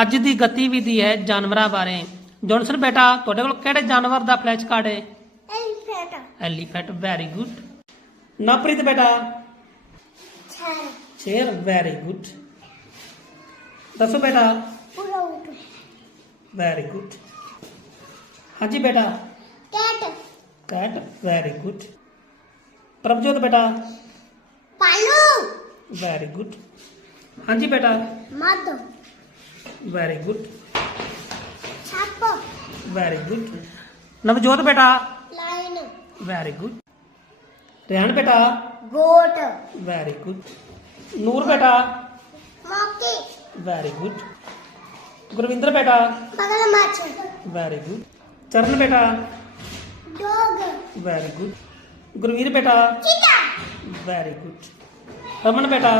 ਅੱਜ ਦੀ ਗਤੀਵਿਧੀ ਹੈ ਜਾਨਵਰਾਂ ਬਾਰੇ ਜੌਨਸਨ ਬੇਟਾ ਤੁਹਾਡੇ ਕੋਲ ਕਿਹੜੇ ਜਾਨਵਰ ਦਾ ਫਲੈਸ਼ ਕਾਰਡ ਹੈ elephant elephant very good Navpreet ਬੇਟਾ ਛਾਲ ਸ਼ੇਰ ਵੈਰੀ ਗੁੱਡ ਦੱਸੋ ਬੇਟਾ ਪੂਰਾ ਉਠ ਵੈਰੀ ਗੁੱਡ ਹਾਂਜੀ ਬੇਟਾ cat cat very good Prabhjot ਬੇਟਾ ਪਾਲੂ ਵੈਰੀ ਗੁੱਡ ਹਾਂਜੀ ਬੇਟਾ ਮਦ ਵੈਰੀ ਗੁੱਡ ਛਾਪ ਵੈਰੀ ਗੁੱਡ ਨਵਜੋਤ ਬੇਟਾ ਲਾਈਨ ਵੈਰੀ ਗੁੱਡ ਰਿਆਨ ਬੇਟਾ ਗੋਟ ਵੈਰੀ ਗੁੱਡ ਨੂਰ ਬੇਟਾ ਮੋਕੀ ਵੈਰੀ ਗੁੱਡ ਗੁਰਵਿੰਦਰ ਬੇਟਾ ਬਗਲ ਮਾਛ ਵੈਰੀ ਗੁੱਡ ਚਰਨ ਬੇਟਾ ਡੌਗ ਵੈਰੀ ਗੁੱਡ ਗੁਰਵੀਰ ਬੇਟਾ ਚੀਤਾ ਵੈਰੀ ਗੁੱਡ ਰਮਨ ਬੇਟਾ